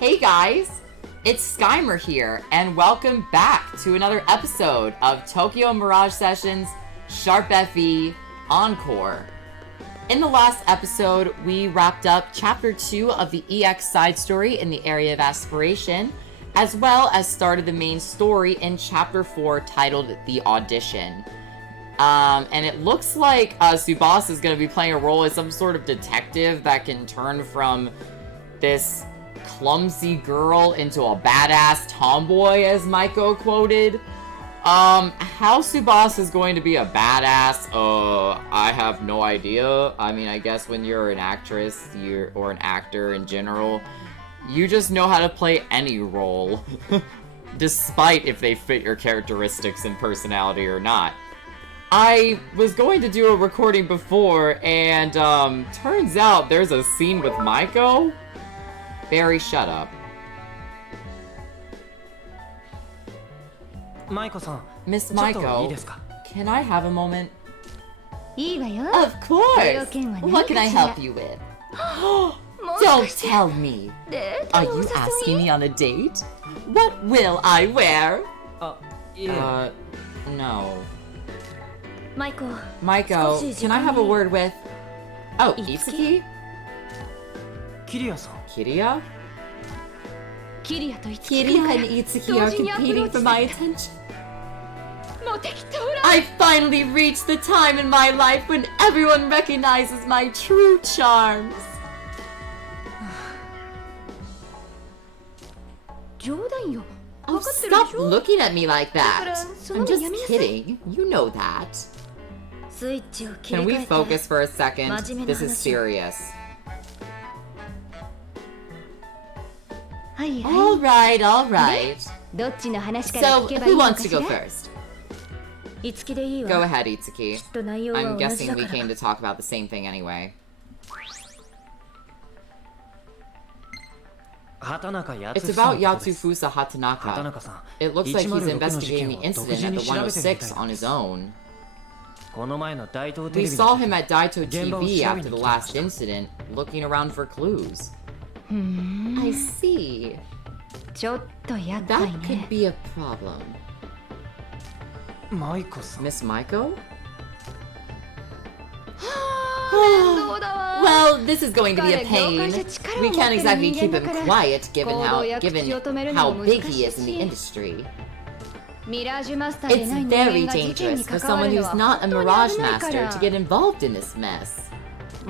Hey guys, it's Skymer here, and welcome back to another episode of Tokyo Mirage Sessions Sharp FE Encore. In the last episode, we wrapped up Chapter 2 of the EX side story in the Area of Aspiration, as well as started the main story in Chapter 4 titled The Audition. And it looks like Tsubasa is going to be playing a role as some sort of detective that can turn from this clumsy girl into a badass tomboy, as Maiko quoted. How Tsubasa is going to be a badass, I have no idea. I mean, I guess when you're an actress, or an actor in general, you just know how to play any role, despite if they fit your characteristics and personality or not. I was going to do a recording before, and, turns out there's a scene with Maiko. Barry, shut up. Miss Maiko, can I have a moment? Of course! What can I help you with? Don't tell me! Are you asking me on a date? What will I wear? No. Maiko, can I have a word with... Oh, Itsuki? Kiria? Kiria and Itsuki are competing for my attention. I finally reached the time in my life when everyone recognizes my true charms. Oh, stop looking at me like that. I'm just kidding. You know that. Can we focus for a second? This is serious. Alright. So, who wants to go first? Go ahead, Itsuki. I'm guessing we came to talk about the same thing anyway. It's about Yatsufusa Hatanaka. It looks like he's investigating the incident at the 106 on his own. We saw him at Daito TV after the last incident, looking around for clues. I see. That could be a problem. Miss Maiko? Well, this is going to be a pain. We can't exactly keep him quiet given how big he is in the industry. It's very dangerous for someone who's not a Mirage Master to get involved in this mess.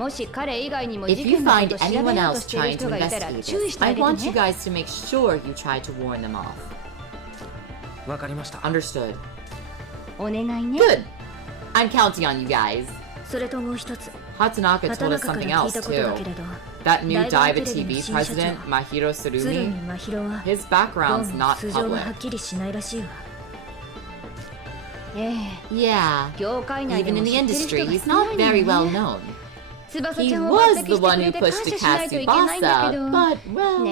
If you find anyone else trying to investigate this, I want you guys to make sure you try to warn them off. Understood. Good! I'm counting on you guys. Hatanaka told us something else, too. That new Daiba TV president, Mahiro Surumi, his background's not public. Yeah, even in the industry, he's not very well known. He was the one who pushed to cast Tsubasa, but, well...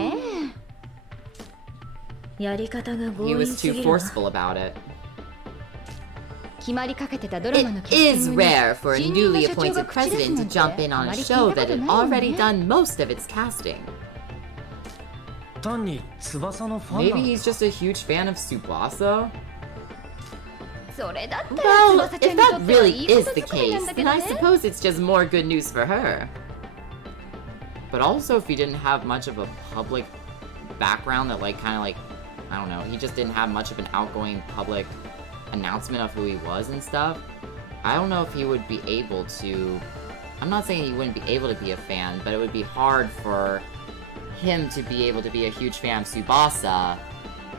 He was too forceful about it. It is rare for a newly appointed president to jump in on a show that had already done most of its casting. Maybe he's just a huge fan of Tsubasa? Well, if that really is the case, then I suppose it's just more good news for her. But also if he didn't have much of a public background that I don't know, he just didn't have much of an outgoing public announcement of who he was and stuff, I don't know if he would be able to... I'm not saying he wouldn't be able to be a fan, but it would be hard for him to be able to be a huge fan of Tsubasa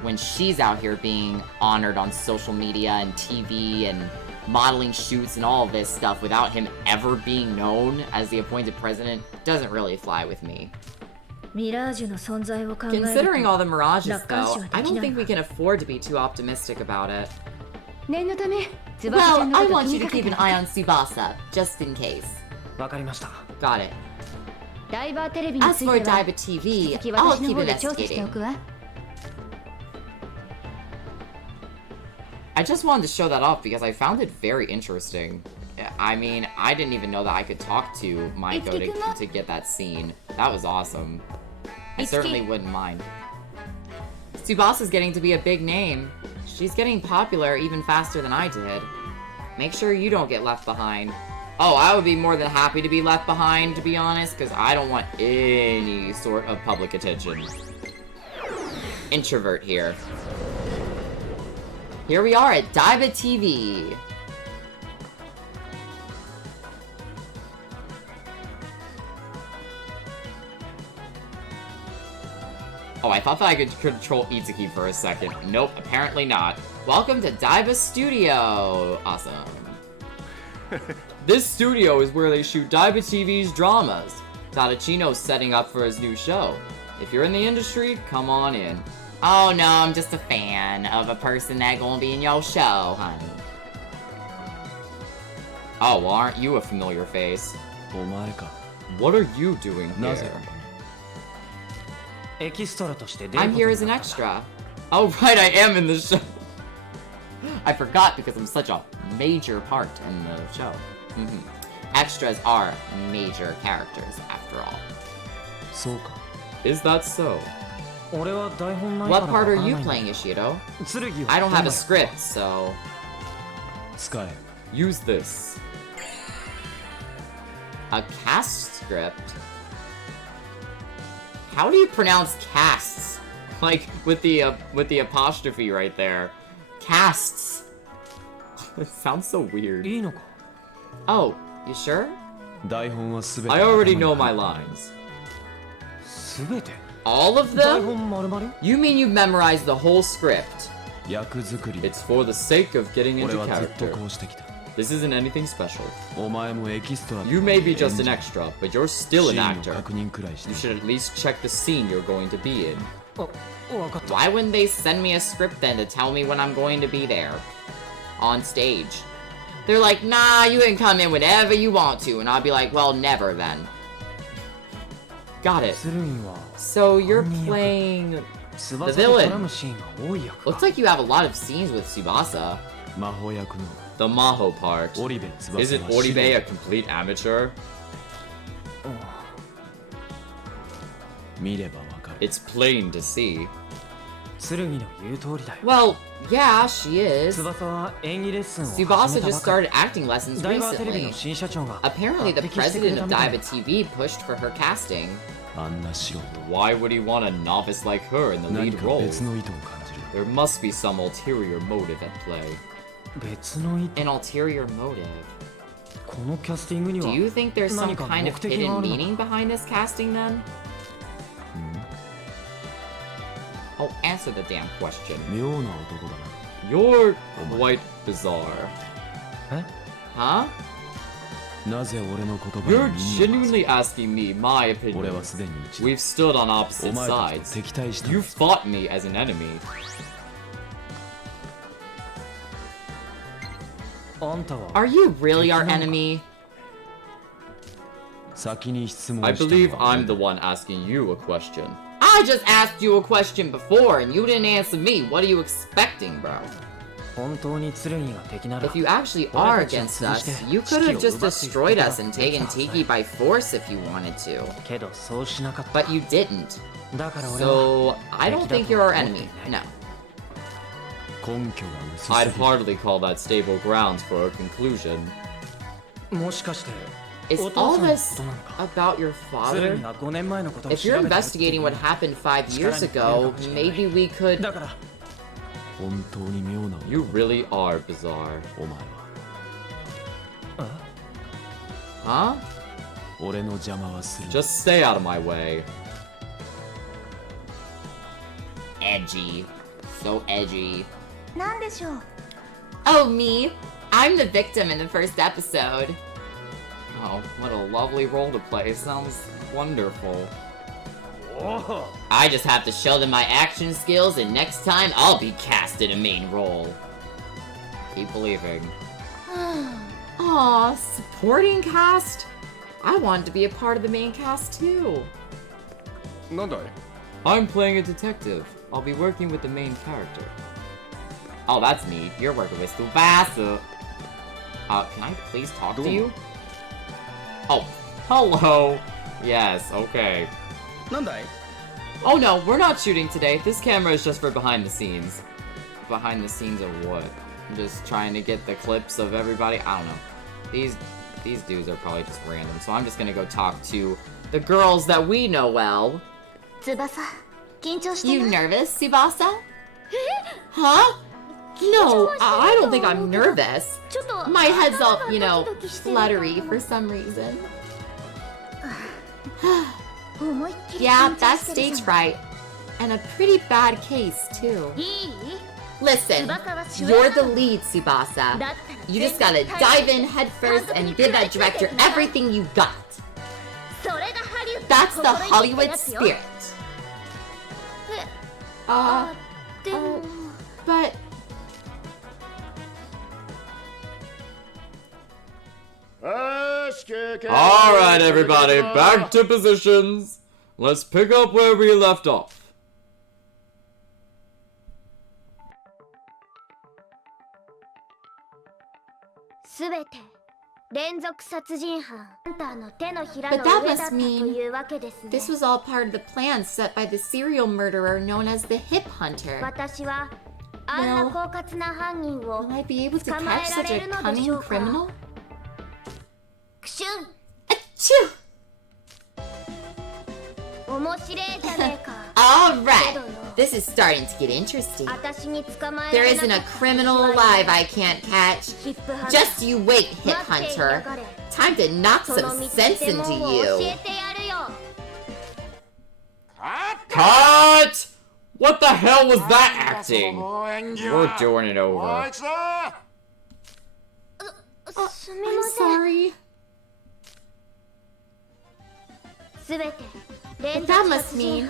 when she's out here being honored on social media and TV and modeling shoots and all of this stuff without him ever being known as the appointed president. Doesn't really fly with me. Considering all the Mirages, though, I don't think we can afford to be too optimistic about it. Well, I want you to keep an eye on Tsubasa, just in case. Got it. As for Daiba TV, I'll keep investigating. I just wanted to show that off because I found it very interesting. I mean, I didn't even know that I could talk to Maiko to get that scene. That was awesome. I certainly wouldn't mind. Tsubasa's getting to be a big name. She's getting popular even faster than I did. Make sure you don't get left behind. Oh, I would be more than happy to be left behind, to be honest, because I don't want any sort of public attention. Introvert here. Here we are at Daiba TV. Oh, I thought that I could control Itsuki for a second. Nope, apparently not. Welcome to Daiba Studio. Awesome. This studio is where they shoot Daiba TV's dramas. Tadachino's setting up for his new show. If you're in the industry, come on in. Oh no, I'm just a fan of a person that gonna be in your show, honey. Oh, well, aren't you a familiar face? What are you doing here? I'm here as an extra. Oh right, I am in the show. I forgot because I'm such a major part in the show. Extras are major characters, after all. Is that so? What part are you playing, Ishido? I don't have a script, so... Use this. A cast script? How do you pronounce casts? Like, with the apostrophe right there. Casts. It sounds so weird. Oh, you sure? I already know my lines. All of them? You mean you memorized the whole script? It's for the sake of getting into character. This isn't anything special. You may be just an extra, but you're still an actor. You should at least check the scene you're going to be in. Why wouldn't they send me a script then to tell me when I'm going to be there? On stage. They're like, nah, you can come in whenever you want to, and I'll be like, well, never then. Got it. So you're playing the villain. Looks like you have a lot of scenes with Tsubasa. The Maho part. Isn't Oribe a complete amateur? It's plain to see. Well, yeah, she is. Tsubasa just started acting lessons recently. Apparently the president of Daiba TV pushed for her casting. Why would he want a novice like her in the lead role? There must be some ulterior motive at play. An ulterior motive? Do you think there's some kind of hidden meaning behind this casting then? Oh, answer the damn question. You're quite bizarre. Huh? You're genuinely asking me my opinion. We've stood on opposite sides. You fought me as an enemy. Are you really our enemy? I believe I'm the one asking you a question. I just asked you a question before and you didn't answer me. What are you expecting, bro? If you actually are against us, you could have just destroyed us and taken Tiki by force if you wanted to. But you didn't. So, I don't think you're our enemy. No. I'd hardly call that stable grounds for a conclusion. Is all this about your father? If you're investigating what happened 5 years ago, maybe we could... You really are bizarre. Huh? Just stay out of my way. Edgy. So edgy. Oh, me? I'm the victim in the first episode. Oh, what a lovely role to play. Sounds wonderful. Whoa. I just have to show them my action skills, and next time I'll be cast in a main role. Keep believing. Aw, supporting cast? I wanted to be a part of the main cast too. I'm playing a detective. I'll be working with the main character. Oh, that's neat. You're working with Tsubasa. Can I please talk to you? Oh, hello. Yes, okay. Oh no, we're not shooting today. This camera is just for behind the scenes. Behind the scenes of what? I'm just trying to get the clips of everybody. I don't know. These dudes are probably just random, so I'm just gonna go talk to the girls that we know well. Tsubasa, you nervous, Tsubasa? Huh? No, I don't think I'm nervous. My head's all, you know, fluttery for some reason. Yeah, that's stage fright. And a pretty bad case, too. Listen, you're the lead, Tsubasa. You just gotta dive in head first and give that director everything you got. That's the Hollywood spirit. But... Alright, everybody, back to positions. Let's pick up where we left off. But that must mean this was all part of the plan set by the serial murderer known as the Hip Hunter. Well, will I be able to catch such a cunning criminal? Achoo! Alright, this is starting to get interesting. There isn't a criminal alive I can't catch. Just you wait, Hip Hunter. Time to knock some sense into you. Cut! What the hell was that acting? We're doing it over. I'm sorry. But that must mean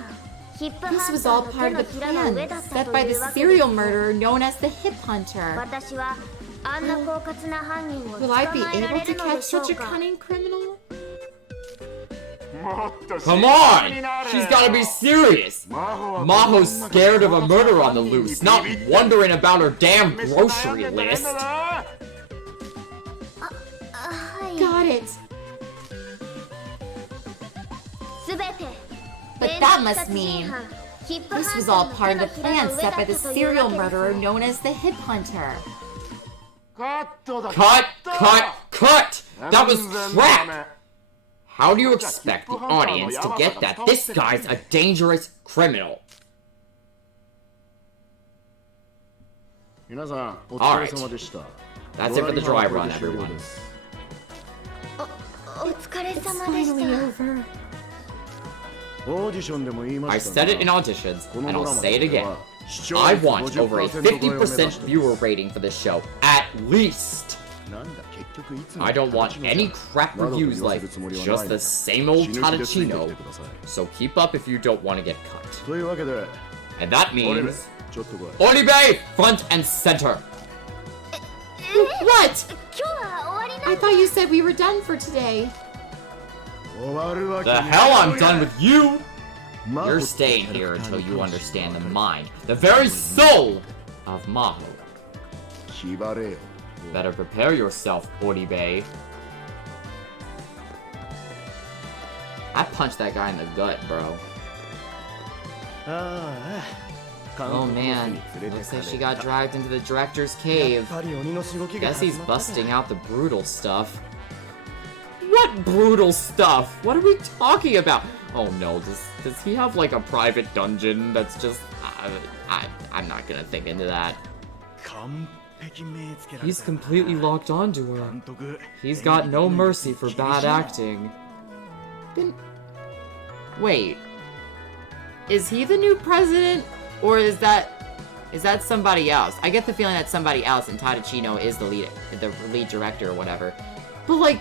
this was all part of the plan set by the serial murderer known as the Hip Hunter. Will I be able to catch such a cunning criminal? Come on! She's gotta be serious! Maho's scared of a murder on the loose, not wondering about her damn grocery list! Got it! But that must mean this was all part of the plan set by the serial murderer known as the Hip Hunter. Cut! That was crap! How do you expect the audience to get that this guy's a dangerous criminal? Alright. That's it for the dry run, everyone. It's finally over. I said it in auditions, and I'll say it again. I want over a 50% viewer rating for this show, at least! I don't want any crap reviews like just the same old Tadachino, so keep up if you don't want to get cut. And that means... Oribe, front and center! What? I thought you said we were done for today. The hell I'm done with you! You're staying here until you understand the mind, the very soul of Maho. Better prepare yourself, Oribe. I punched that guy in the gut, bro. Oh man, looks like she got dragged into the director's cave. Guess he's busting out the brutal stuff. What brutal stuff? What are we talking about? Oh no, does he have like a private dungeon that's just... I'm not gonna think into that. He's completely locked onto her. He's got no mercy for bad acting. Then... Wait. Is he the new president? Or is that somebody else? I get the feeling that somebody else and Tadachino is the lead director or whatever. But like...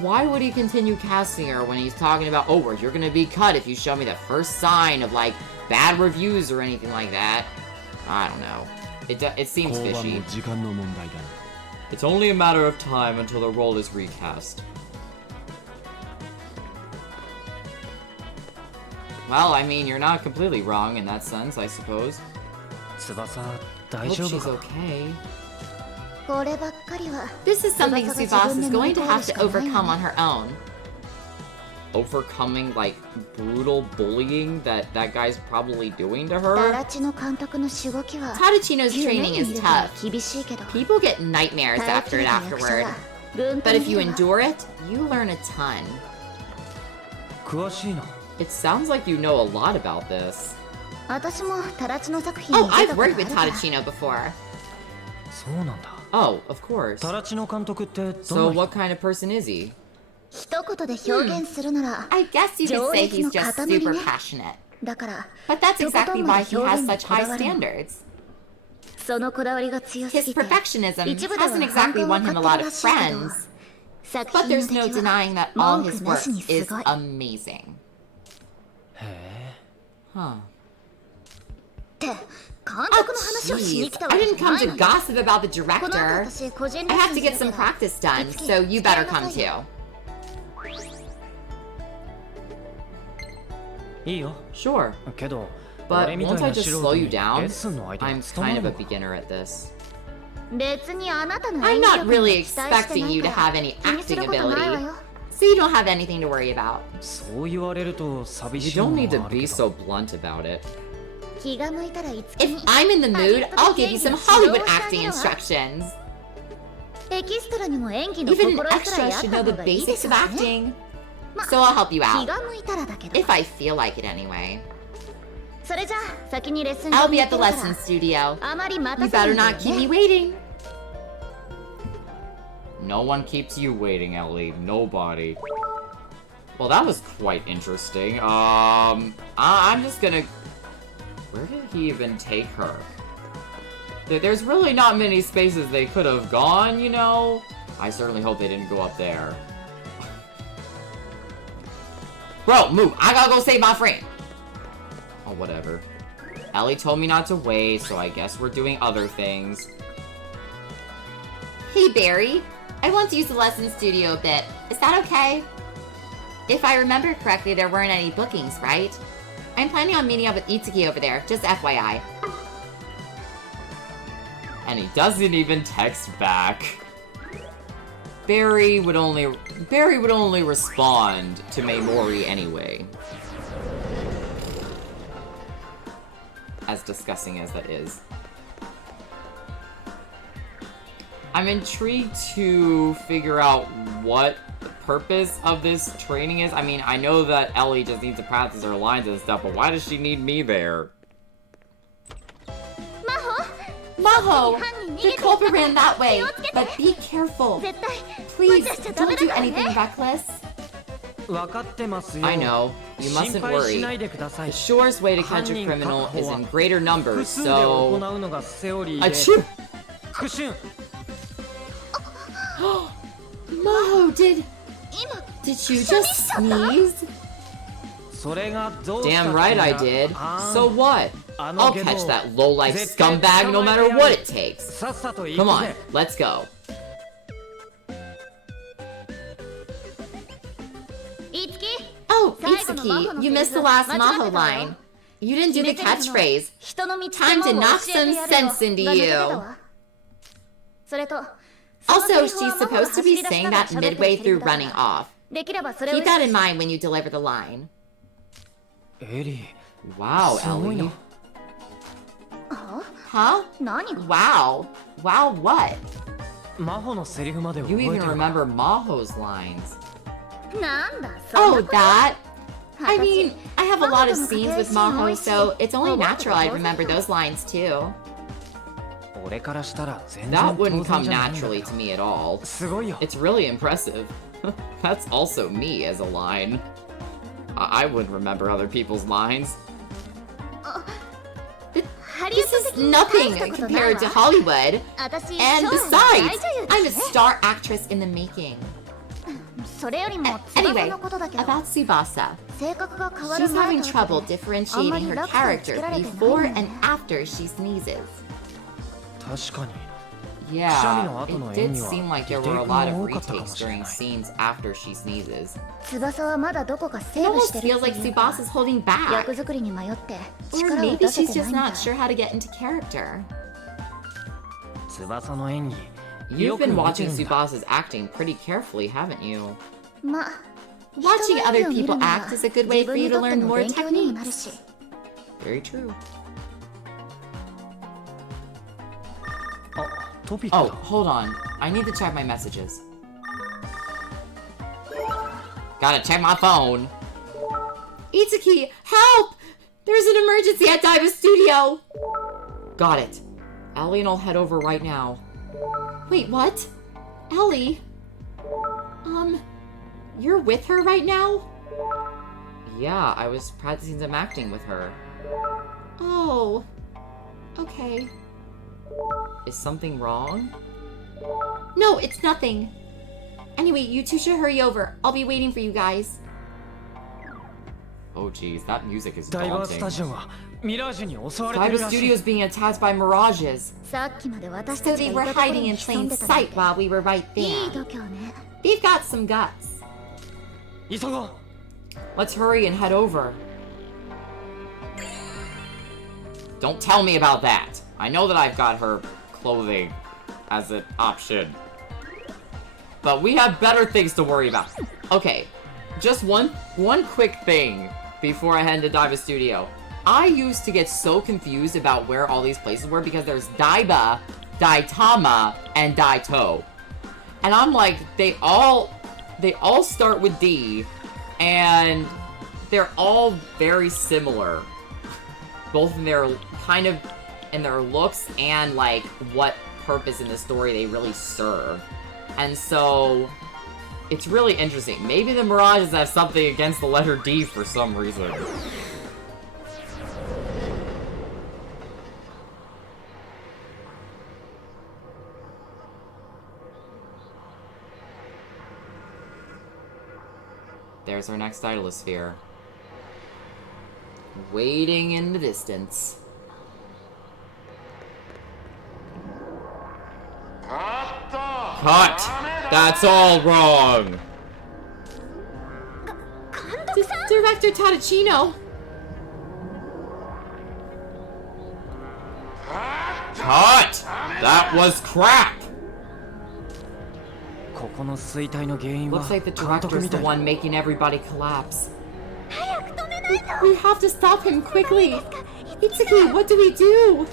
Why would he continue casting her when he's talking about, oh, you're gonna be cut if you show me the first sign of, like, bad reviews or anything like that? I don't know. It seems fishy. It's only a matter of time until the role is recast. Well, I mean, you're not completely wrong in that sense, I suppose. Hope she's okay. This is something Tsubasa is going to have to overcome on her own. overcoming, like, brutal bullying that guy's probably doing to her. Tadachino's training is tough. People get nightmares after it afterward. But if you endure it, you learn a ton. It sounds like you know a lot about this. Oh, I've worked with Tadachino before. Oh, of course. So what kind of person is he? I guess you could say he's just super passionate. But that's exactly why he has such high standards. His perfectionism hasn't exactly won him a lot of friends. But there's no denying that all his work is amazing. Huh. Oh, jeez. I didn't come to gossip about the director. I have to get some practice done, so you better come too. Sure. But won't I just slow you down? I'm kind of a beginner at this. I'm not really expecting you to have any acting ability, so you don't have anything to worry about. You don't need to be so blunt about it. If I'm in the mood, I'll give you some Hollywood acting instructions. Even an extra should know the basics of acting. So I'll help you out. If I feel like it anyway. I'll be at the lesson studio. You better not keep me waiting. No one keeps you waiting, Ellie. Nobody. Well, that was quite interesting. I'm just gonna... Where did he even take her? There's really not many spaces they could have gone, you know? I certainly hope they didn't go up there. Bro, move! I gotta go save my friend! Oh, whatever. Ellie told me not to wait, so I guess we're doing other things. Hey, Barry. I want to use the lesson studio a bit. Is that okay? If I remember correctly, there weren't any bookings, right? I'm planning on meeting up with Itsuki over there, just FYI. And he doesn't even text back. Barry would only respond to Meimori anyway. As disgusting as that is. I'm intrigued to figure out what the purpose of this training is. I mean, I know that Ellie just needs to practice her lines and stuff, but why does she need me there? Maho! The culprit ran that way, but be careful. Please, don't do anything reckless. I know. You mustn't worry. The surest way to catch a criminal is in greater numbers, so... Achoo! Maho, did you just sneeze? Damn right I did. So what? I'll catch that low-life scumbag no matter what it takes. Come on, let's go. Oh, Itsuki, you missed the last Maho line. You didn't do the catchphrase. Time to knock some sense into you. Also, she's supposed to be saying that midway through running off. Keep that in mind when you deliver the line. Wow, Ellie. Huh? Wow. Wow what? You even remember Maho's lines. Oh, that? I mean, I have a lot of scenes with Maho, so it's only natural I remember those lines too. That wouldn't come naturally to me at all. It's really impressive. That's also me as a line. I wouldn't remember other people's lines. This is nothing compared to Hollywood. And besides, I'm a star actress in the making. Anyway, about Tsubasa. She's having trouble differentiating her character before and after she sneezes. Yeah, it did seem like there were a lot of retakes during scenes after she sneezes. It almost feels like Tsubasa's holding back. Or maybe she's just not sure how to get into character. You've been watching Tsubasa's acting pretty carefully, haven't you? Watching other people act is a good way for you to learn more techniques. Very true. Oh, hold on. I need to check my messages. Gotta check my phone. Itsuki, help! There's an emergency at Daiba's studio! Got it. Ellie and I'll head over right now. Wait, what? Ellie? You're with her right now? Yeah, I was practicing some acting with her. Oh. Okay. Is something wrong? No, it's nothing. Anyway, you two should hurry over. I'll be waiting for you guys. Oh geez, that music is daunting. Daiba Studio is being attacked by mirages. So they were hiding in plain sight while we were right there. They've got some guts. Let's hurry and head over. Don't tell me about that. I know that I've got her clothing as an option. But we have better things to worry about. Okay, just one quick thing before I head into Daiba Studio. I used to get so confused about where all these places were because there's Daiba, Daitama, and Daito. And I'm like, they all start with D, and they're all very similar. Both in their in their looks and like what purpose in the story they really serve. And so it's really interesting. Maybe the Mirages have something against the letter D for some reason. There's our next Idolasphere. Waiting in the distance. Cut! That's all wrong! Director Tadachino! Cut! That was crap! Looks like the director's the one making everybody collapse. We have to stop him quickly! Itsuki, what do we do?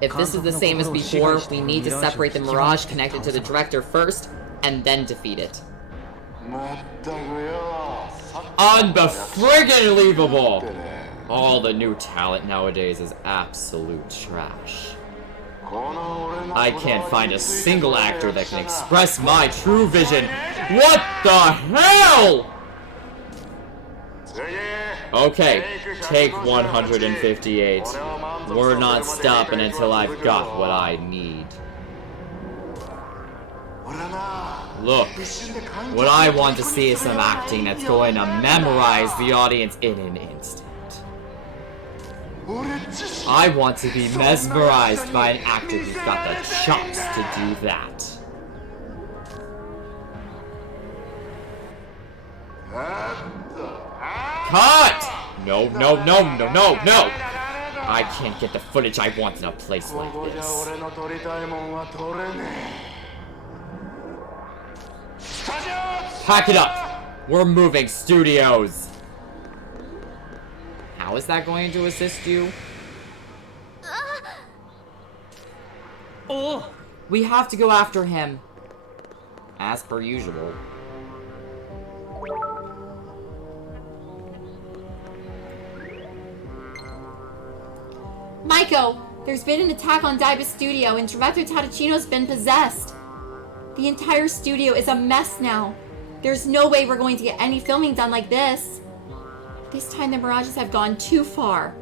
If this is the same as before, we need to separate the Mirage connected to the director first, and then defeat it. Unbefriggin-leavable! All the new talent nowadays is absolute trash. I can't find a single actor that can express my true vision. What the hell?! Okay, take 158. We're not stopping until I've got what I need. Look, what I want to see is some acting that's going to memorize the audience in an instant. I want to be mesmerized by an actor who's got the chops to do that. Cut! No, no, no, no, no, no! I can't get the footage I want in a place like this. Pack it up! We're moving studios! How is that going to assist you? We have to go after him. As per usual. Maiko, there's been an attack on Daiba's studio and Director Tadachino's been possessed. The entire studio is a mess now. There's no way we're going to get any filming done like this. This time the Mirages have gone too far.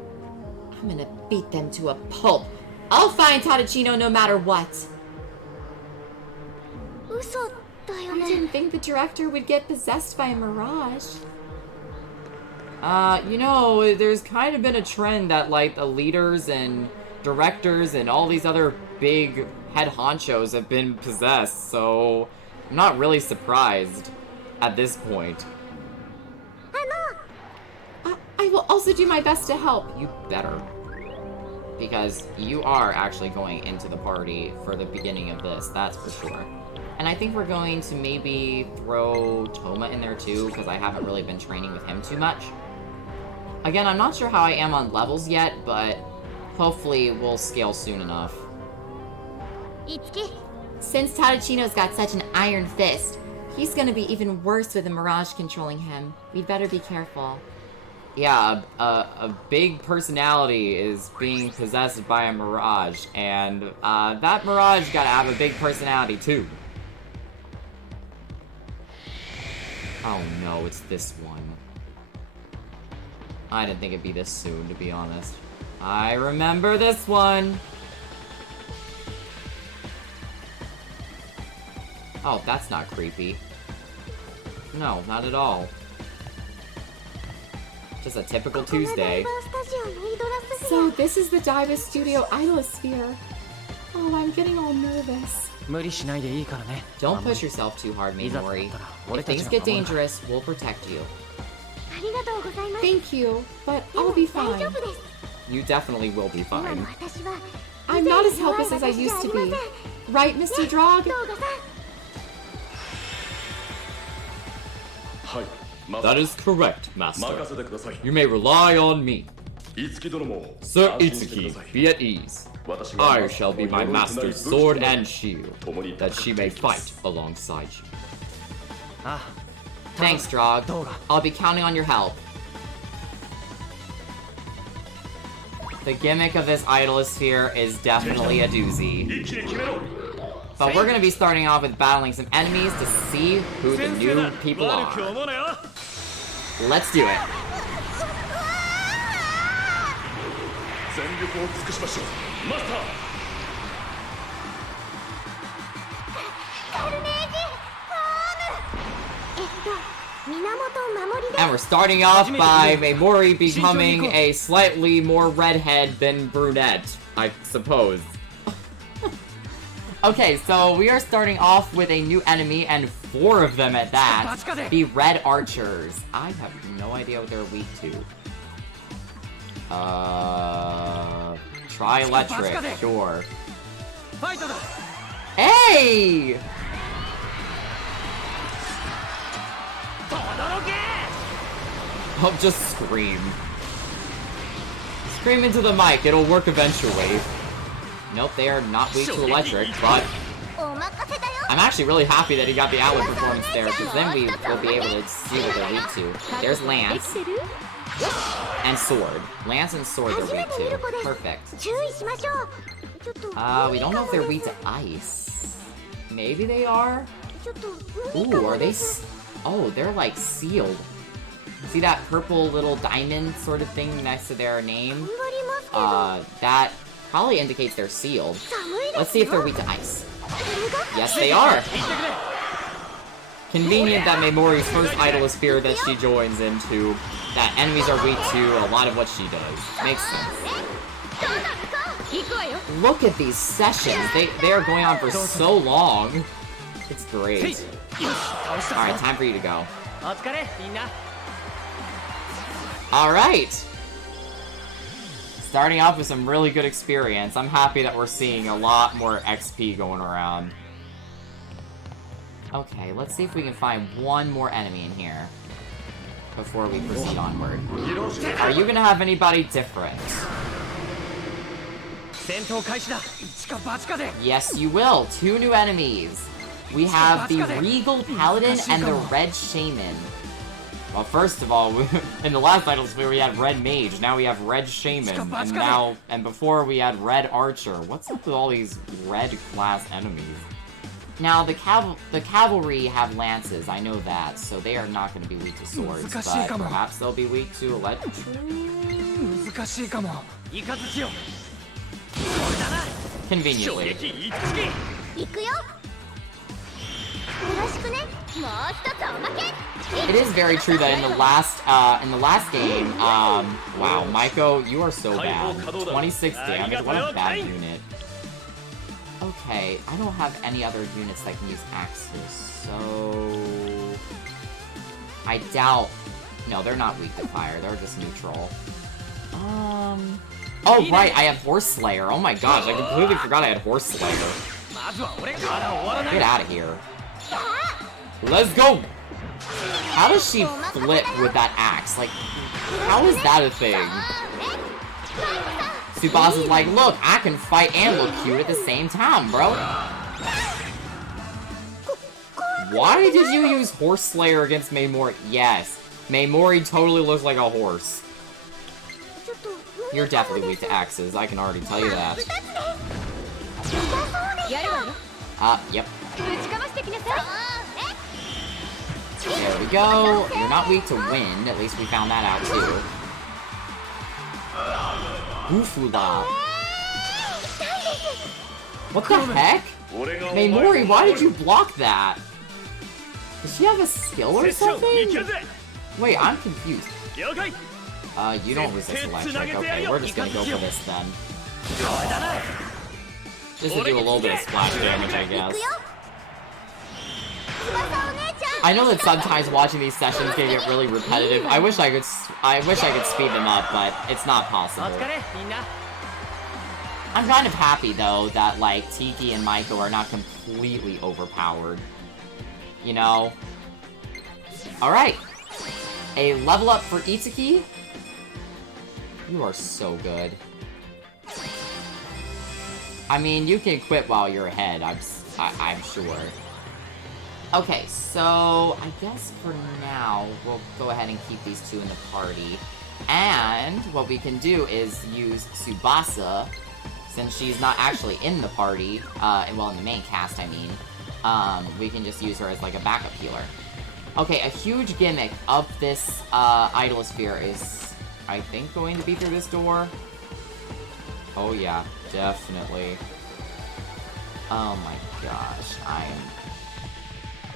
I'm gonna beat them to a pulp. I'll find Tadachino no matter what. I didn't think the director would get possessed by a Mirage. You know, there's kind of been a trend that, like, the leaders and directors and all these other big head honchos have been possessed, so I'm not really surprised at this point. I will also do my best to help. You better. Because you are actually going into the party for the beginning of this, that's for sure. And I think we're going to maybe throw Toma in there too, because I haven't really been training with him too much. Again, I'm not sure how I am on levels yet, but hopefully we'll scale soon enough. Since Tadachino's got such an iron fist, he's gonna be even worse with a Mirage controlling him. We'd better be careful. Yeah, a big personality is being possessed by a Mirage, and that Mirage gotta have a big personality too. Oh no, it's this one. I didn't think it'd be this soon, to be honest. I remember this one! Oh, that's not creepy. No, not at all. Just a typical Tuesday. So, this is the Dive Studio Idolasphere. Oh, I'm getting all nervous. Don't push yourself too hard, Midori. If things get dangerous, we'll protect you. Thank you, but I'll be fine. You definitely will be fine. I'm not as helpless as I used to be. Right, Mr. Drog? That is correct, Master. You may rely on me. Sir Itsuki, be at ease. I shall be my master's sword and shield, that she may fight alongside you. Thanks, Drog. I'll be counting on your help. The gimmick of this Idolasphere is definitely a doozy. But we're gonna be starting off with battling some enemies to see who the new people are. Let's do it. And we're starting off by Meimori becoming a slightly more redhead than brunette, I suppose. Okay, so we are starting off with a new enemy, and 4 of them at that. The Red Archers. I have no idea what they're weak to. Try Electric, sure. Hey! Oh, just scream. Scream into the mic, it'll work eventually. Nope, they are not weak to Electric, but I'm actually really happy that he got the Outlet performance there, because then we will be able to see what they're weak to. There's Lance. And Sword. Lance and Sword they're weak to. Perfect. We don't know if they're weak to Ice. Maybe they are? Ooh, are they... Oh, they're like sealed. See that purple little diamond sort of thing next to their name? That probably indicates they're sealed. Let's see if they're weak to ice. Yes, they are! Convenient that Meimori's first Idolasphere that she joins into, that enemies are weak to a lot of what she does. Makes sense. Look at these sessions. They are going on for so long. It's great. Alright, time for you to go. Alright! Starting off with some really good experience. I'm happy that we're seeing a lot more XP going around. Okay, let's see if we can find one more enemy in here before we proceed onward. Are you gonna have anybody different? Yes, you will. 2 new enemies. We have the Regal Paladin and the Red Shaman. Well, first of all, in the last Idolasphere we had Red Mage, now we have Red Shaman, and before we had Red Archer. What's up with all these red class enemies? Now, the cavalry have lances, I know that, so they are not going to be weak to swords, but perhaps they'll be weak to electric. Conveniently. It is very true that in the last game, wow, Maiko, you are so bad. 26 damage, what a bad unit. Okay, I don't have any other units that can use axes, so... I doubt... No, they're not weak to fire, they're just neutral. Oh, right, I have Horse Slayer. Oh my gosh, I completely forgot I had Horse Slayer. Get out of here. Let's go! How does she flip with that axe? Like, how is that a thing? Tsubasa's like, look, I can fight and look cute at the same time, bro. Why did you use Horse Slayer against Meimori? Yes, Meimori totally looks like a horse. You're definitely weak to axes, I can already tell you that. Yep. There we go. You're not weak to wind, at least we found that out too. Ufula. What the heck? Meimori, why did you block that? Does she have a skill or something? Wait, I'm confused. You don't resist electric. Okay, we're just gonna go for this then. Just to do a little bit of splash damage, I guess. I know that sometimes watching these sessions can get really repetitive. I wish I could speed them up, but it's not possible. I'm kind of happy though that like Tiki and Maiko are not completely overpowered. You know? Alright. A level up for Itsuki. You are so good. I mean, you can quit while you're ahead, I'm sure. Okay, so I guess for now, we'll go ahead and keep these two in the party. And what we can do is use Tsubasa, since she's not actually in the party, well, in the main cast, I mean. We can just use her as like a backup healer. Okay, a huge gimmick of this Idolasphere is, I think, going to be through this door. Oh yeah, definitely. Oh my gosh, I am...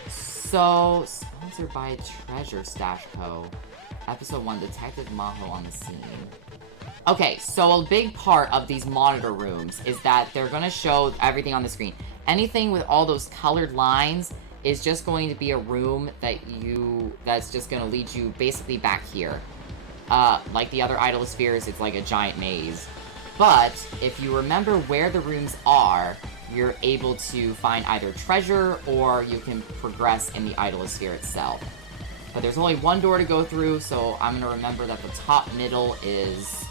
So, sponsored by Treasure Stash Co. Episode 1, Detective Maho on the scene. Okay, so a big part of these monitor rooms is that they're gonna show everything on the screen. Anything with all those colored lines is just going to be a room that's just gonna lead you basically back here. Like the other Idolaspheres, it's like a giant maze. But, if you remember where the rooms are, you're able to find either treasure, or you can progress in the Idolasphere itself. But there's only one door to go through, so I'm gonna remember that the top middle is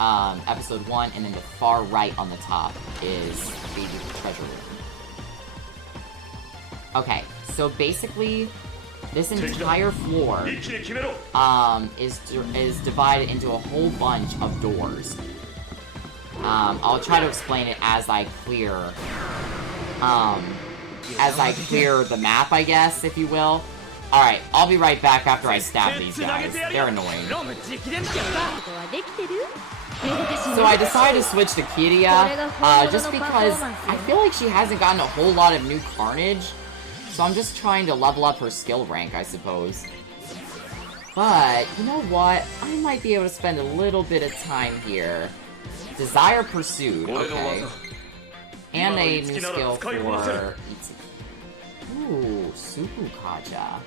episode 1, and then the far right on the top is the treasure room. Okay, so basically, this entire floor is divided into a whole bunch of doors. I'll try to explain it as I clear the map, I guess, if you will. Alright, I'll be right back after I stab these guys. They're annoying. So I decided to switch to Kiria, just because I feel like she hasn't gotten a whole lot of new carnage. So I'm just trying to level up her skill rank, I suppose. But, you know what? I might be able to spend a little bit of time here. Desire Pursued, okay. And a new skill for Itsuki. Ooh, Sukukaja.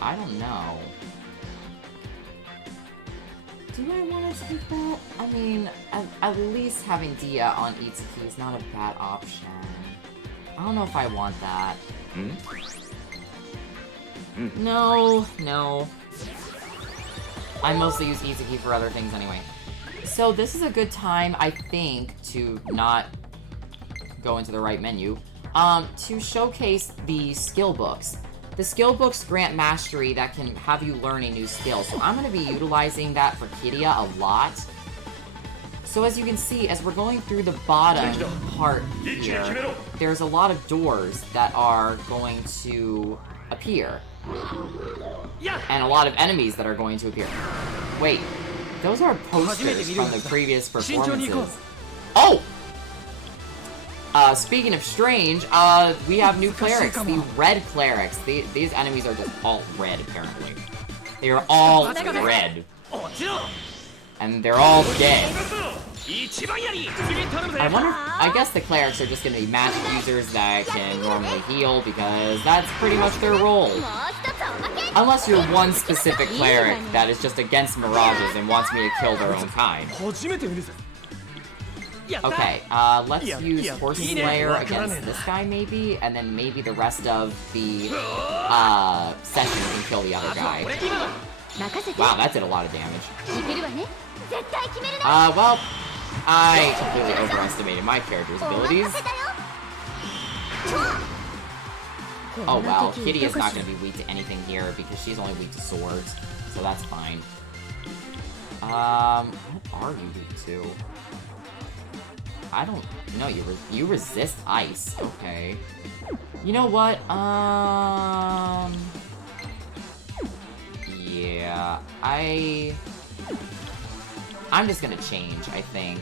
I don't know. Do I want to take that? I mean, at least having Dia on Itsuki is not a bad option. I don't know if I want that. No. I mostly use Itsuki for other things anyway. So this is a good time, I think, to not go into the right menu, to showcase the skill books. The skill books grant mastery that can have you learn a new skill, so I'm going to be utilizing that for Kiria a lot. So as you can see, as we're going through the bottom part here, there's a lot of doors that are going to appear. And a lot of enemies that are going to appear. Wait, those are posters from the previous performances. Oh! Speaking of strange, we have new clerics, the red clerics. These enemies are just all red, apparently. They are all red. And they're all dead. I guess the clerics are just gonna be magic users that can normally heal, because that's pretty much their role. Unless you're one specific cleric that is just against Mirages and wants me to kill their own kind. Okay, let's use Horse Slayer against this guy maybe, and then maybe the rest of the session can kill the other guy. Wow, that did a lot of damage. Well, I completely overestimated my character's abilities. Oh well, Kitty is not going to be weak to anything here because she's only weak to swords, so that's fine. What are you weak to? I don't know. You resist ice. Okay. You know what? Yeah, I'm just gonna change, I think.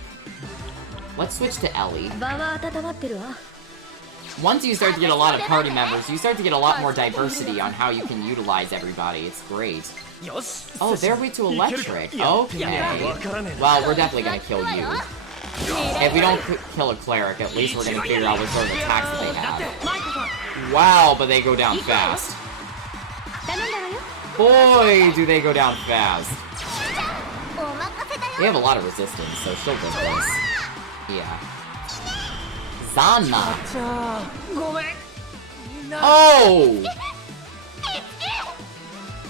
Let's switch to Ellie. Once you start to get a lot of party members, you start to get a lot more diversity on how you can utilize everybody. It's great. Oh, they're weak to electric. Okay. Well, we're definitely gonna kill you. If we don't kill a cleric, at least we're gonna figure out what sort of attacks that they have. Wow, but they go down fast. Boy, do they go down fast. They have a lot of resistance, so she'll go this. Yeah. Zanma. Oh!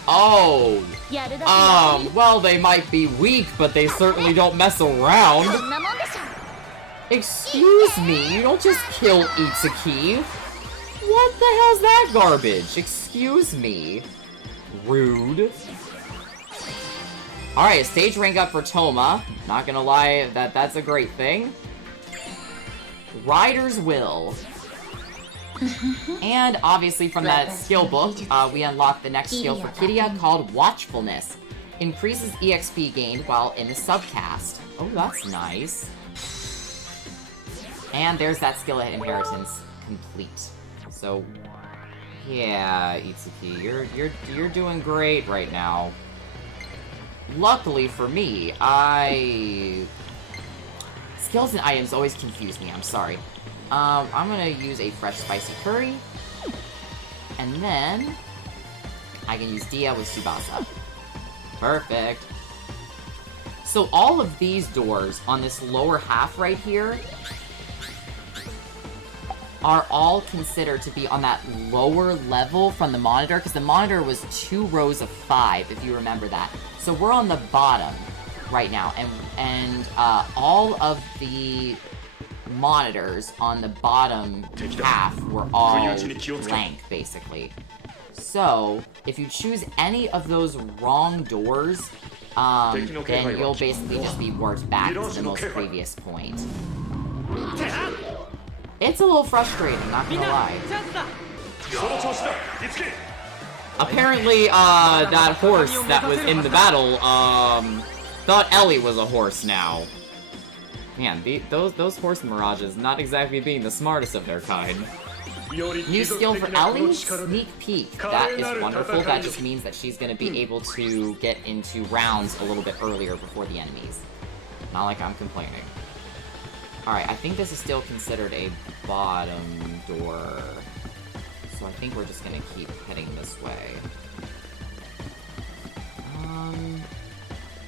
Oh! Well, they might be weak, but they certainly don't mess around. Excuse me, you don't just kill Itsuki. What the hell's that garbage? Excuse me. Rude. Alright, stage rank up for Toma. Not gonna lie, that's a great thing. Rider's Will. And obviously from that skill book, we unlock the next skill for Kiria called Watchfulness. Increases EXP gained while in the subcast. Oh, that's nice. And there's that skill at Inheritance complete. So, yeah, Itsuki, you're doing great right now. Luckily for me, skills and items always confuse me, I'm sorry. I'm gonna use a fresh spicy curry. And then I can use Dia with Tsubasa. Perfect. So all of these doors on this lower half right here are all considered to be on that lower level from the monitor, because the monitor was 2 rows of 5, if you remember that. So we're on the bottom right now, and all of the monitors on the bottom half were all blank, basically. So, if you choose any of those wrong doors, then you'll basically just be warped back to the most previous point. It's a little frustrating, not gonna lie. Apparently, that horse that was in the battle, thought Ellie was a horse now. Man, those horse mirages not exactly being the smartest of their kind. New skill for Ellie, Sneak Peek. That is wonderful. That just means that she's gonna be able to get into rounds a little bit earlier before the enemies. Not like I'm complaining. Alright, I think this is still considered a bottom door. So I think we're just gonna keep heading this way.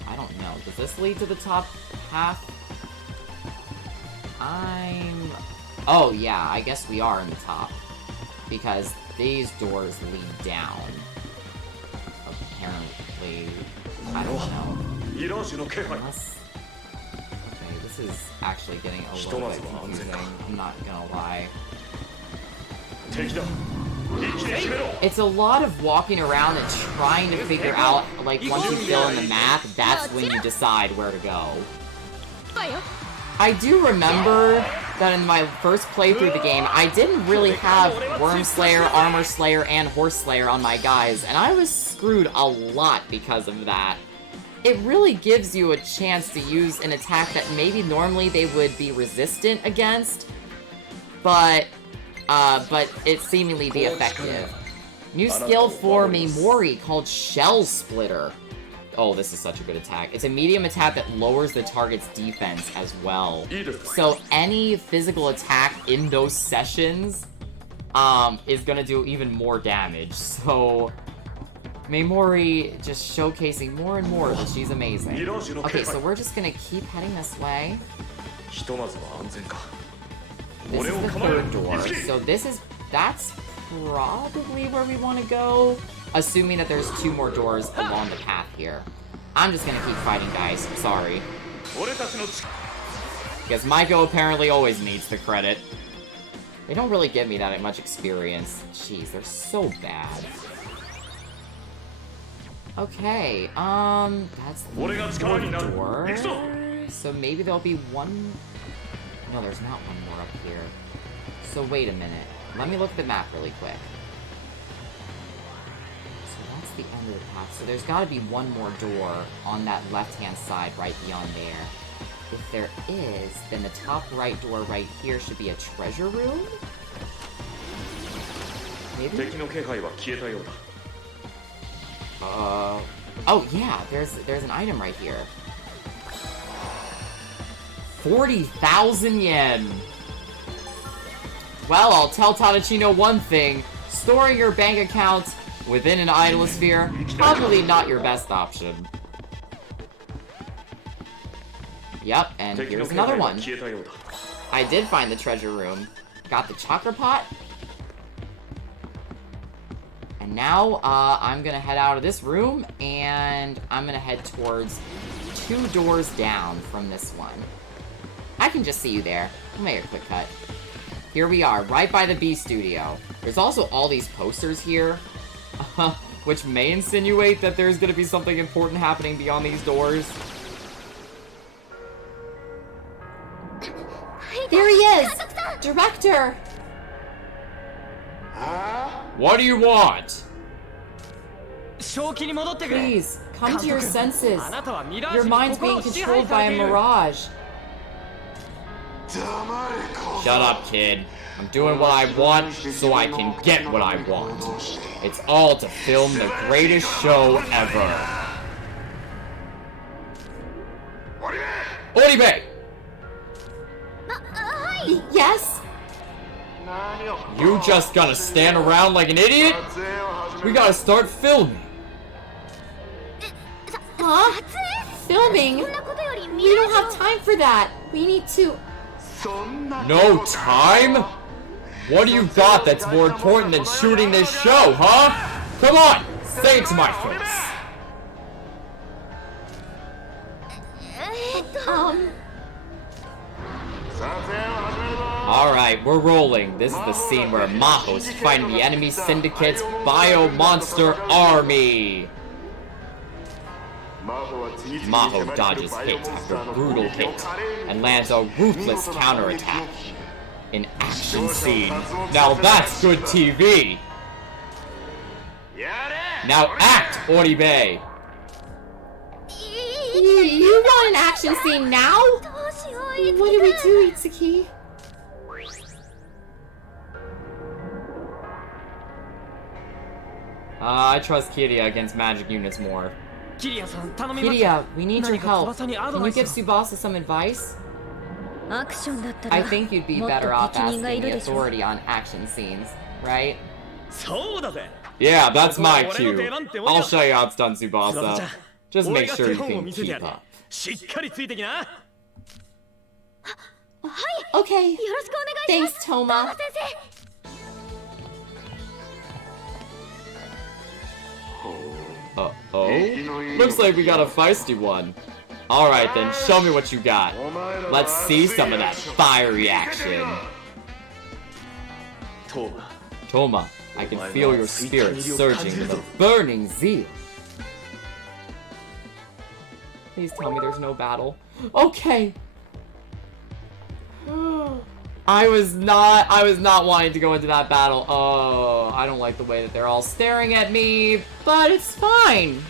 I don't know. Does this lead to the top half? Oh yeah, I guess we are in the top. Because these doors lead down. Apparently. I don't know. Unless... Okay, this is actually getting a little bit confusing. I'm not gonna lie. It's a lot of walking around and trying to figure out, like, once you fill in the map, that's when you decide where to go. I do remember that in my first playthrough of the game, I didn't really have Worm Slayer, Armor Slayer, and Horse Slayer on my guys, and I was screwed a lot because of that. It really gives you a chance to use an attack that maybe normally they would be resistant against, but it seemingly be effective. New skill for Meimori called Shell Splitter. Oh, this is such a good attack. It's a medium attack that lowers the target's defense as well. So any physical attack in those sessions is gonna do even more damage. So Meimori just showcasing more and more that she's amazing. Okay, so we're just gonna keep heading this way. This is the third door, so that's probably where we want to go, assuming that there's 2 more doors along the path here. I'm just gonna keep fighting, guys. Sorry. Because Maiko apparently always needs the credit. They don't really give me that much experience. Jeez, they're so bad. Okay, that's the fourth door. So maybe there'll be one... No, there's not one more up here. So wait a minute. Let me look at the map really quick. So that's the end of the path. So there's gotta be one more door on that left-hand side right beyond there. If there is, then the top right door right here should be a treasure room? Maybe? Oh yeah, there's an item right here. 40,000 yen! Well, I'll tell Tadachino one thing. Storing your bank account within an Idolasphere, probably not your best option. Yep, and here's another one. I did find the treasure room. Got the chakra pot. And now, I'm gonna head out of this room, and I'm gonna head towards 2 doors down from this one. I can just see you there. I'll make a quick cut. Here we are, right by the B studio. There's also all these posters here, which may insinuate that there's gonna be something important happening beyond these doors. There he is! Director! What do you want? Please, come to your senses. Your mind's being controlled by a mirage. Shut up, kid. I'm doing what I want so I can get what I want. It's all to film the greatest show ever. Oribe! Yes? You just gonna stand around like an idiot? We gotta start filming. Huh? Filming? We don't have time for that. We need to... No time? What do you got that's more important than shooting this show, huh? Come on, say it to my face. Alright, we're rolling. This is the scene where Maho's fighting the enemy syndicate's bio-monster army. Maho dodges hit after brutal hit and lands a ruthless counterattack. An action scene. Now that's good TV. Now act, Oribe. You want an action scene now? What do we do, Itsuki? I trust Kiria against magic units more. Kiria, we need your help. Can you give Tsubasa some advice? I think you'd be better off asking the authority on action scenes, right? Yeah, that's my cue. I'll show you how it's done, Tsubasa. Just make sure you can keep up. Okay. Thanks, Toma. Uh-oh. Looks like we got a feisty one. Alright then, show me what you got. Let's see some of that fiery action. Toma, I can feel your spirit surging with a burning zeal. Please tell me there's no battle. Okay. I was not wanting to go into that battle. Oh, I don't like the way that they're all staring at me, but it's fine.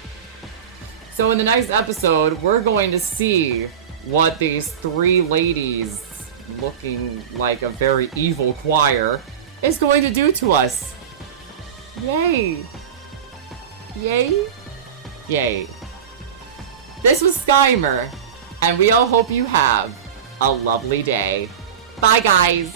So in the next episode, we're going to see what these 3 ladies, looking like a very evil choir, is going to do to us. Yay. Yay? Yay. This was Skymer, and we all hope you have a lovely day. Bye, guys!